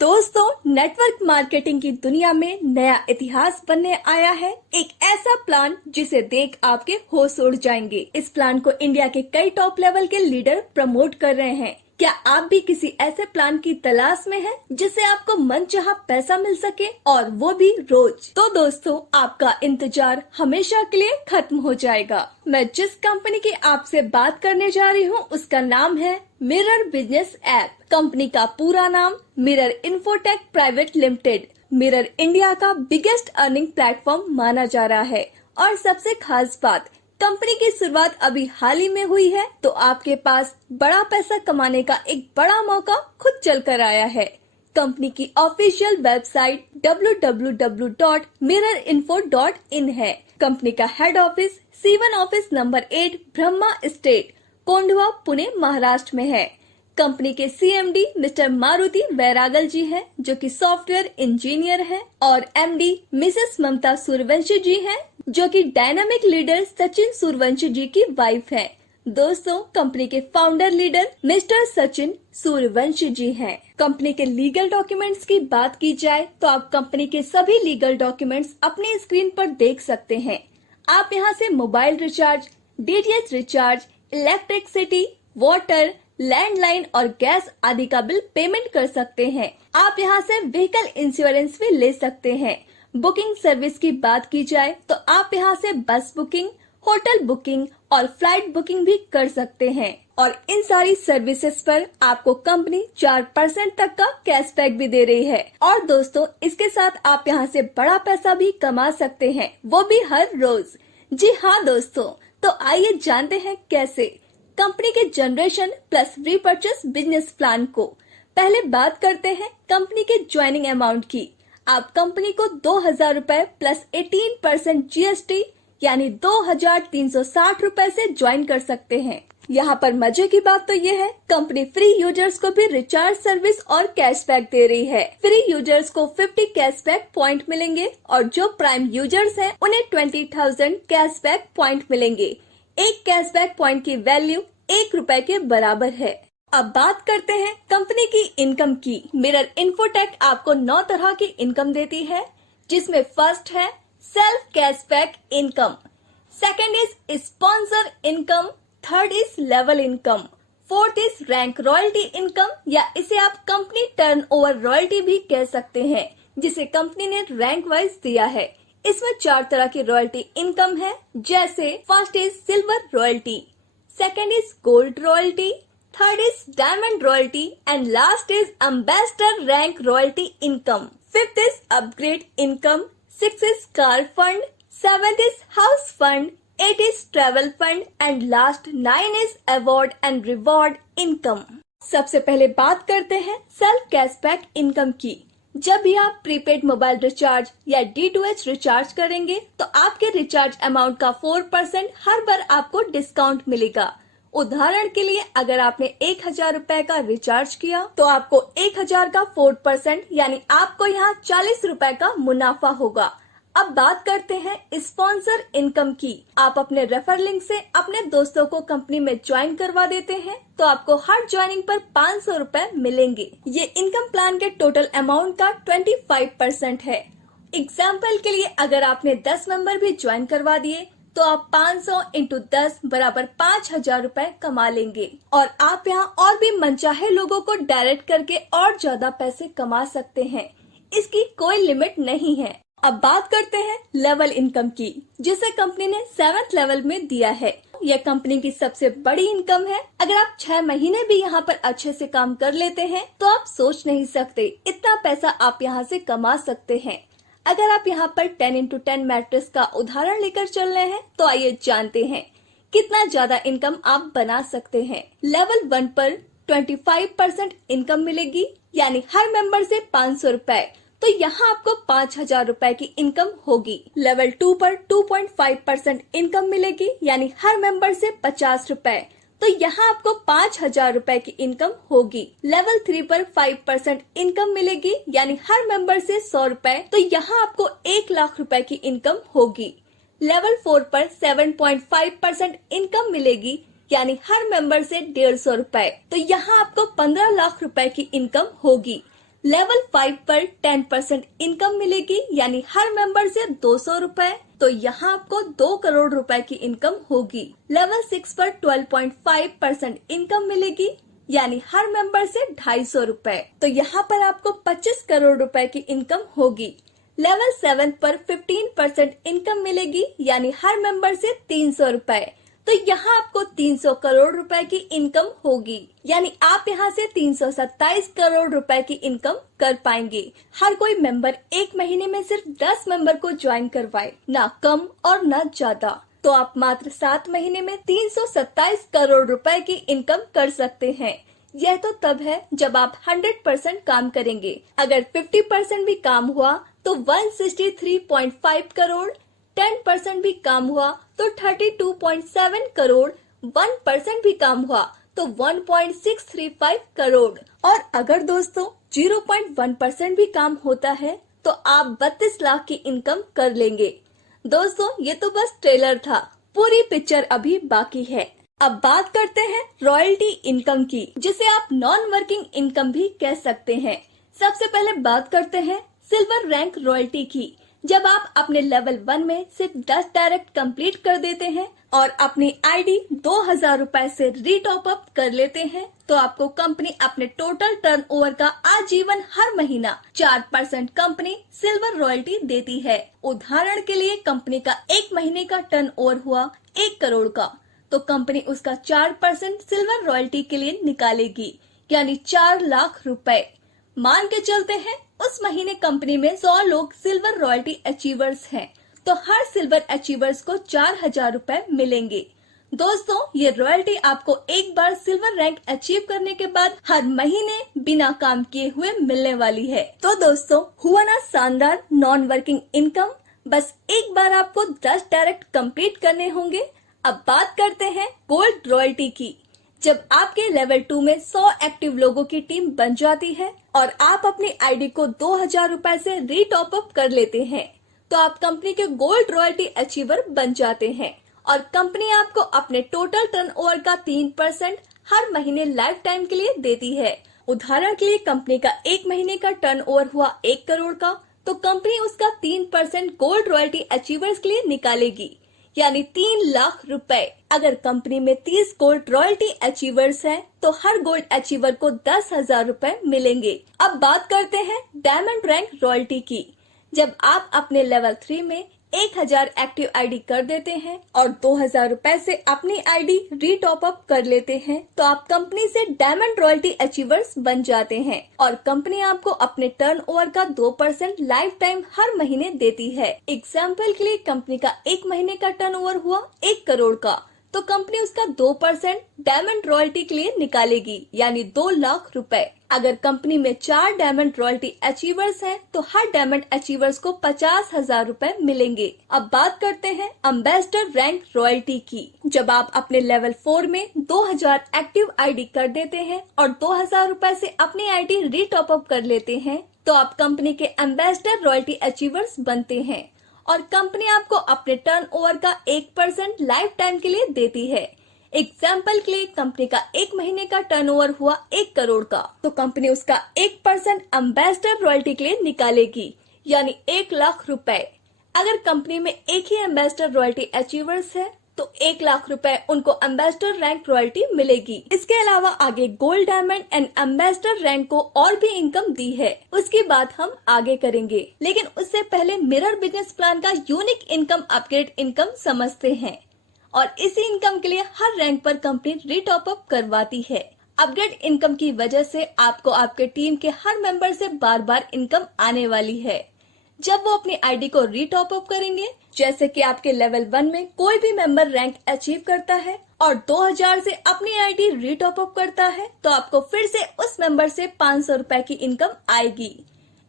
दोस्तों, network marketing की दुनिया में नया इतिहास बनने आया है। एक ऐसा प्लान जिसे देख आपके होश उड़ जाएंगे। इस प्लान को इंडिया के कई टॉप लेवल के लीडर प्रमोट कर रहे हैं। क्या आप भी किसी ऐसे प्लान की तलाश में हैं जिससे आपको मनचाहा पैसा मिल सके और वो भी रोज? तो दोस्तों, आपका इंतजार हमेशा के लिए खत्म हो जाएगा। मैं जिस कंपनी की आपसे बात करने जा रही हूँ उसका नाम है मिरर बिजनेस ऐप। कंपनी का पूरा नाम mirror infotech private limited. Mirror India का बिगेस्ट अर्निंग प्लेटफॉर्म माना जा रहा है और सबसे खास बात, कंपनी की शुरुआत अभी हाल ही में हुई है, तो आपके पास बड़ा पैसा कमाने का एक बड़ा मौका खुद चल कर आया है। कंपनी की ऑफिशियल वेबसाइट www.mirrorinfo.in है। कंपनी का head office C1 office number 8 Brahma estate, Kondhwa, Pune, Maharashtra में है। कंपनी के CMD मिस्टर मारुति वैरागल जी हैं, जो कि सॉफ्टवेयर इंजीनियर हैं, और MD मिसेस ममता सूर्यवंशी जी हैं, जो कि डायनामिक लीडर सचिन सूर्यवंशी जी की वाइफ है। दोस्तों, कंपनी के founder leader mister Sachin Suryavanshi ji हैं। कंपनी के लीगल डॉक्यूमेंट्स की बात की जाए तो आप कंपनी के सभी लीगल डॉक्यूमेंट्स अपनी स्क्रीन पर देख सकते हैं। आप यहां से mobile recharge, DTH recharge, electricity, water, landline और गैस आदि का बिल पेमेंट कर सकते हैं। आप यहां से व्हीकल इंश्योरेंस भी ले सकते हैं। बुकिंग सर्विस की बात की जाए तो आप यहां से बस बुकिंग, होटल बुकिंग और फ्लाइट बुकिंग भी कर सकते हैं, और इन सारी सर्विसेज पर आपको कंपनी 4% तक का कैशबैक भी दे रही है। और दोस्तों, इसके साथ आप यहां से बड़ा पैसा भी कमा सकते हैं, वो भी हर रोज। जी हाँ दोस्तों, तो आइए जानते हैं कैसे। कंपनी के generation plus repurchase business plan को। पहले बात करते हैं कंपनी के ज्वाइनिंग अमाउंट की। आप कंपनी को 2,000 रूपए प्लस 18% GST यानी 2,360 रूपए से ज्वाइन कर सकते हैं। यहाँ पर मजे की बात तो ये है, कंपनी फ्री यूजर्स को भी रिचार्ज सर्विस और कैशबैक दे रही है। फ्री यूजर्स को 50 कैशबैक पॉइंट मिलेंगे और जो प्राइम यूजर्स हैं उन्हें 20,000 कैशबैक पॉइंट मिलेंगे। एक कैशबैक पॉइंट की वैल्यू 1 रुपए के बराबर है। अब बात करते हैं कंपनी की इनकम की। मिरर इन्फोटेक आपको 9 तरह की इनकम देती है, जिसमें फर्स्ट है self cashback income, second is sponsor income, third is level income, fourth is rank royalty income, या इसे आप कंपनी टर्नओवर रॉयल्टी भी कह सकते हैं, जिसे कंपनी ने रैंक वाइज दिया है। इसमें 4 तरह की रॉयल्टी इनकम है, जैसे first is silver royalty, second is gold royalty, third is diamond royalty and last is ambassador rank royalty income. Fifth is upgrade income, six is car fund, seventh is house fund, 8 is travel fund and last 9 is award and reward income। सबसे पहले बात करते हैं self cashback income की। जब भी आप prepaid mobile recharge या D2H रिचार्ज करेंगे तो आपके रिचार्ज अमाउंट का 4% हर बार आपको डिस्काउंट मिलेगा। उदाहरण के लिए, अगर आपने 1,000 रूपए का रिचार्ज किया तो आपको 1,000 का 4% यानी आपको यहाँ 40 रूपए का मुनाफा होगा। अब बात करते हैं स्पॉन्सर इनकम की। आप अपने रेफर लिंक से अपने दोस्तों को कंपनी में ज्वाइन करवा देते हैं तो आपको हर ज्वाइनिंग पर 500 रूपए मिलेंगे। ये इनकम प्लान के टोटल अमाउंट का 25% है। एग्जाम्पल के लिए, अगर आपने 10 मेंबर भी ज्वाइन करवा दिए तो आप 500 इंटू 10 बराबर 5,000 रूपए कमा लेंगे, और आप यहाँ और भी मनचाहे लोगों को डायरेक्ट करके और ज्यादा पैसे कमा सकते हैं। इसकी कोई लिमिट नहीं है। अब बात करते हैं लेवल इनकम की, जिसे कंपनी ने 7th लेवल में दिया है। यह कंपनी की सबसे बड़ी इनकम है। अगर आप 6 महीने भी यहाँ पर अच्छे से काम कर लेते हैं तो आप सोच नहीं सकते इतना पैसा आप यहाँ से कमा सकते हैं। अगर आप यहाँ पर 10x10 मैट्रिक्स का उदाहरण लेकर चल रहे हैं तो आइए जानते हैं कितना ज्यादा इनकम आप बना सकते हैं। लेवल 1 पर 25% इनकम मिलेगी, यानी हर मेंबर से 500 रूपए, तो यहाँ आपको 5,000 रूपए की इनकम होगी। लेवल 2 पर 2.5% इनकम मिलेगी, यानी हर मेंबर से 50 रूपए, तो यहाँ आपको 5,000 रूपए की इनकम होगी। लेवल 3 पर 5% इनकम मिलेगी, यानी हर मेंबर से 100 रूपए, तो यहाँ आपको 1 लाख रूपए की इनकम होगी। लेवल 4 पर 7.5% इनकम मिलेगी, यानी हर मेंबर से 150 रूपए, तो यहाँ आपको 15 लाख रूपए की इनकम होगी। लेवल 5 पर 10% इनकम मिलेगी, यानी हर मेंबर से 200 रुपए, तो यहाँ आपको 2 करोड़ रुपए की इनकम होगी। लेवल 6 पर 12.5% इनकम मिलेगी, यानी हर मेंबर से 250 रुपए, तो यहाँ पर आपको 25 करोड़ रुपए की इनकम होगी। लेवल 7 पर 15% इनकम मिलेगी, यानी हर मेंबर से 300 रुपए, तो यहाँ आपको 300 करोड़ रुपए की इनकम होगी, यानी आप यहाँ से 327 करोड़ रुपए की इनकम कर पाएंगे। हर कोई मेंबर एक महीने में सिर्फ 10 मेंबर को ज्वाइन करवाए, ना कम और ना ज्यादा, तो आप मात्र 7 महीने में 327 करोड़ रुपए की इनकम कर सकते हैं। यह तो तब है जब आप 100% काम करेंगे। अगर 50% भी काम हुआ तो 163.5 करोड़, 10% भी काम हुआ तो 32.7 करोड़, 1% भी काम हुआ तो 1.635 करोड़, और अगर दोस्तों 0.1% भी काम होता है तो आप 32 लाख की इनकम कर लेंगे। दोस्तों ये तो बस ट्रेलर था, पूरी पिक्चर अभी बाकी है। अब बात करते हैं रॉयल्टी इनकम की, जिसे आप नॉन वर्किंग इनकम भी कह सकते हैं। सबसे पहले बात करते हैं सिल्वर रैंक रॉयल्टी की। जब आप अपने लेवल 1 में सिर्फ 10 डायरेक्ट कंप्लीट कर देते हैं और अपनी आईडी 2000 रुपए से रीटॉप अप कर लेते हैं, तो आपको कंपनी अपने टोटल टर्नओवर का आजीवन हर महीना 4% कंपनी सिल्वर रॉयल्टी देती है। उदाहरण के लिए कंपनी का एक महीने का टर्नओवर हुआ 1 करोड़ का, तो कंपनी उसका 4% सिल्वर रॉयल्टी के लिए निकालेगी, यानी 4 लाख रुपए। मान के चलते हैं उस महीने कंपनी में 100 लोग सिल्वर रॉयल्टी अचीवर्स हैं, तो हर सिल्वर अचीवर्स को 4000 रुपए मिलेंगे। दोस्तों ये रॉयल्टी आपको एक बार सिल्वर रैंक अचीव करने के बाद हर महीने बिना काम किए हुए मिलने वाली है। तो दोस्तों हुआ ना शानदार नॉन वर्किंग इनकम। बस एक बार आपको 10 डायरेक्ट कंप्लीट करने होंगे। अब बात करते हैं गोल्ड रॉयल्टी की। जब आपके लेवल 2 में 100 एक्टिव लोगों की टीम बन जाती है और आप अपनी आईडी को 2000 रुपए से रीटॉप अप कर लेते हैं, तो आप कंपनी के गोल्ड रॉयल्टी अचीवर बन जाते हैं और कंपनी आपको अपने टोटल टर्नओवर का 3% हर महीने लाइफ टाइम के लिए देती है। उदाहरण के लिए कंपनी का एक महीने का टर्नओवर हुआ 1 करोड़ का, तो कंपनी उसका 3% गोल्ड रॉयल्टी अचीवर्स के लिए निकालेगी, यानी 3 लाख रुपए। अगर कंपनी में 30 गोल्ड रॉयल्टी अचीवर्स हैं, तो हर गोल्ड अचीवर को 10,000 रुपए मिलेंगे। अब बात करते हैं डायमंड रैंक रॉयल्टी की। जब आप अपने लेवल 3 में 1000 एक्टिव आईडी कर देते हैं और 2000 रुपए से अपनी आईडी रीटॉप अप कर लेते हैं, तो आप कंपनी से डायमंड रॉयल्टी अचीवर्स बन जाते हैं और कंपनी आपको अपने टर्नओवर का 2% लाइफ टाइम हर महीने देती है। एग्जाम्पल के लिए कंपनी का एक महीने का टर्नओवर हुआ 1 करोड़ का, तो कंपनी उसका 2% डायमंड रॉयल्टी के लिए निकालेगी, यानी 2 लाख रुपए। अगर कंपनी में 4 डायमंड रॉयल्टी अचीवर्स हैं, तो हर डायमंड अचीवर्स को 50,000 रुपए मिलेंगे। अब बात करते हैं एम्बेसडर रैंक रॉयल्टी की। जब आप अपने लेवल 4 में 2000 एक्टिव आईडी कर देते हैं और 2000 रुपए से अपनी आईडी रीटॉप अप कर लेते हैं, तो आप कंपनी के एम्बेसडर रॉयल्टी अचीवर्स बनते हैं और कंपनी आपको अपने टर्नओवर का 1% लाइफ टाइम के लिए देती है। एग्जाम्पल के लिए कंपनी का एक महीने का टर्नओवर हुआ 1 करोड़ का, तो कंपनी उसका 1% एम्बेसडर रॉयल्टी के लिए निकालेगी, यानी 1 लाख रुपए। अगर कंपनी में एक ही एम्बेसडर रॉयल्टी अचीवर्स है, तो 1 लाख रुपए उनको एम्बेसडर रैंक रॉयल्टी मिलेगी। इसके अलावा आगे gold, diamond and ambassador rank को और भी इनकम दी है, उसकी बात हम आगे करेंगे। लेकिन उससे पहले मिरर बिजनेस प्लान का यूनिक इनकम अपग्रेड इनकम समझते हैं, और इसी इनकम के लिए हर रैंक पर कंपनी रीटॉप अप करवाती है। अपग्रेड इनकम की वजह से आपको आपके टीम के हर मेंबर से बार बार इनकम आने वाली है। जब वो अपनी आईडी को रीटॉप अप करेंगे, जैसे कि आपके लेवल 1 में कोई भी मेंबर रैंक अचीव करता है और 2000 से अपनी आईडी रीटॉप अप करता है, तो आपको फिर से उस मेंबर से 500 रुपए की इनकम आएगी।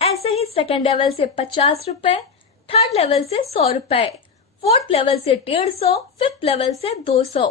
ऐसे ही सेकेंड लेवल से 50 रुपए, थर्ड लेवल से 100 रुपए, फोर्थ लेवल से 150, फिफ्थ लेवल से 200,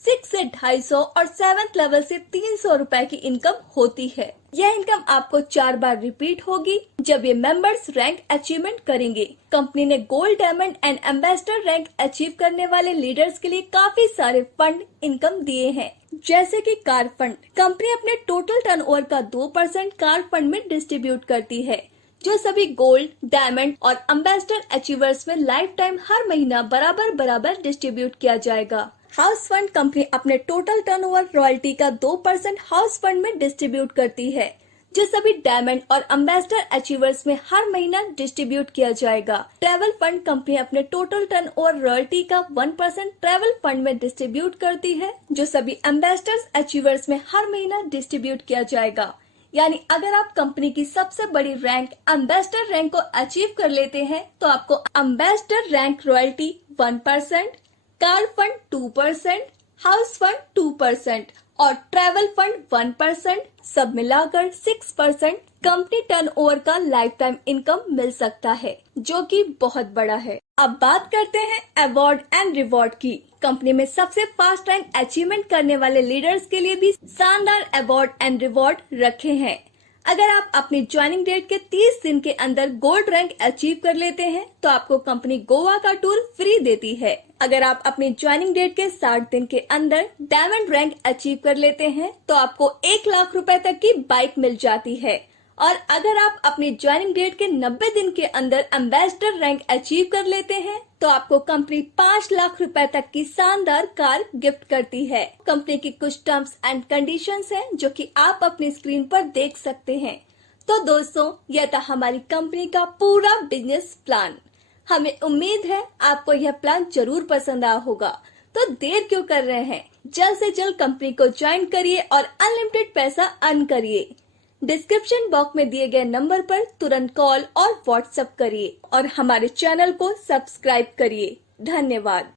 6 से 250 और 7th लेवल से 300 रुपए की इनकम होती है। यह इनकम आपको 4 बार रिपीट होगी जब ये मेंबर्स रैंक अचीवमेंट करेंगे। कंपनी ने gold, diamond and ambassador rank achieve करने वाले लीडर्स के लिए काफी सारे फंड इनकम दिए हैं, जैसे कि कार फंड। कंपनी अपने टोटल टर्नओवर का 2% कार फंड में डिस्ट्रीब्यूट करती है, जो सभी गोल्ड, डायमंड और एम्बेसडर अचीवर्स में लाइफ टाइम हर महीना बराबर डिस्ट्रीब्यूट किया जाएगा। हाउस फंड कंपनी अपने टोटल टर्नओवर रॉयल्टी का 2% हाउस फंड में डिस्ट्रीब्यूट करती है, जो सभी डायमंड और एम्बेसडर अचीवर्स में हर महीना डिस्ट्रीब्यूट किया जाएगा। ट्रैवल फंड कंपनी अपने टोटल टर्नओवर रॉयल्टी का 1% ट्रैवल फंड में डिस्ट्रीब्यूट करती है, जो सभी एम्बेसडर अचीवर्स में हर महीना डिस्ट्रीब्यूट किया जाएगा। यानी अगर आप कंपनी की सबसे बड़ी रैंक एम्बेसडर रैंक को अचीव कर लेते हैं तो आपको ambassador rank royalty 1%, car fund 2%, house fund 2% और ट्रैवल फंड 1%, सब मिलाकर 6% कंपनी टर्नओवर का लाइफ टाइम इनकम मिल सकता है, जो कि बहुत बड़ा है। अब बात करते हैं अवार्ड एंड रिवॉर्ड की। कंपनी में सबसे फास्ट रैंक अचीवमेंट करने वाले लीडर्स के लिए भी शानदार अवार्ड एंड रिवॉर्ड रखे हैं। अगर आप अपनी ज्वाइनिंग डेट के 30 दिन के अंदर गोल्ड रैंक अचीव कर लेते हैं तो आपको कंपनी गोवा का टूर फ्री देती है। अगर आप अपनी ज्वाइनिंग डेट के 60 दिन के अंदर डायमंड रैंक अचीव कर लेते हैं तो आपको 1 लाख रुपए तक की बाइक मिल जाती है। और अगर आप अपनी ज्वाइनिंग डेट के 90 दिन के अंदर एम्बेसडर रैंक अचीव कर लेते हैं तो आपको कंपनी 5 लाख रुपए तक की शानदार कार गिफ्ट करती है। कंपनी की कुछ टर्म्स एंड कंडीशंस हैं जो कि आप अपनी स्क्रीन पर देख सकते हैं। तो दोस्तों, यह था हमारी कंपनी का पूरा बिजनेस प्लान। हमें उम्मीद है आपको यह प्लान जरूर पसंद आया होगा। तो देर क्यों कर रहे हैं, जल्द से जल्द कंपनी को ज्वाइन करिए और अनलिमिटेड पैसा अर्न करिए। डिस्क्रिप्शन बॉक्स में दिए गए नंबर पर तुरंत कॉल और व्हाट्सएप करिए और हमारे चैनल को सब्सक्राइब करिए। धन्यवाद।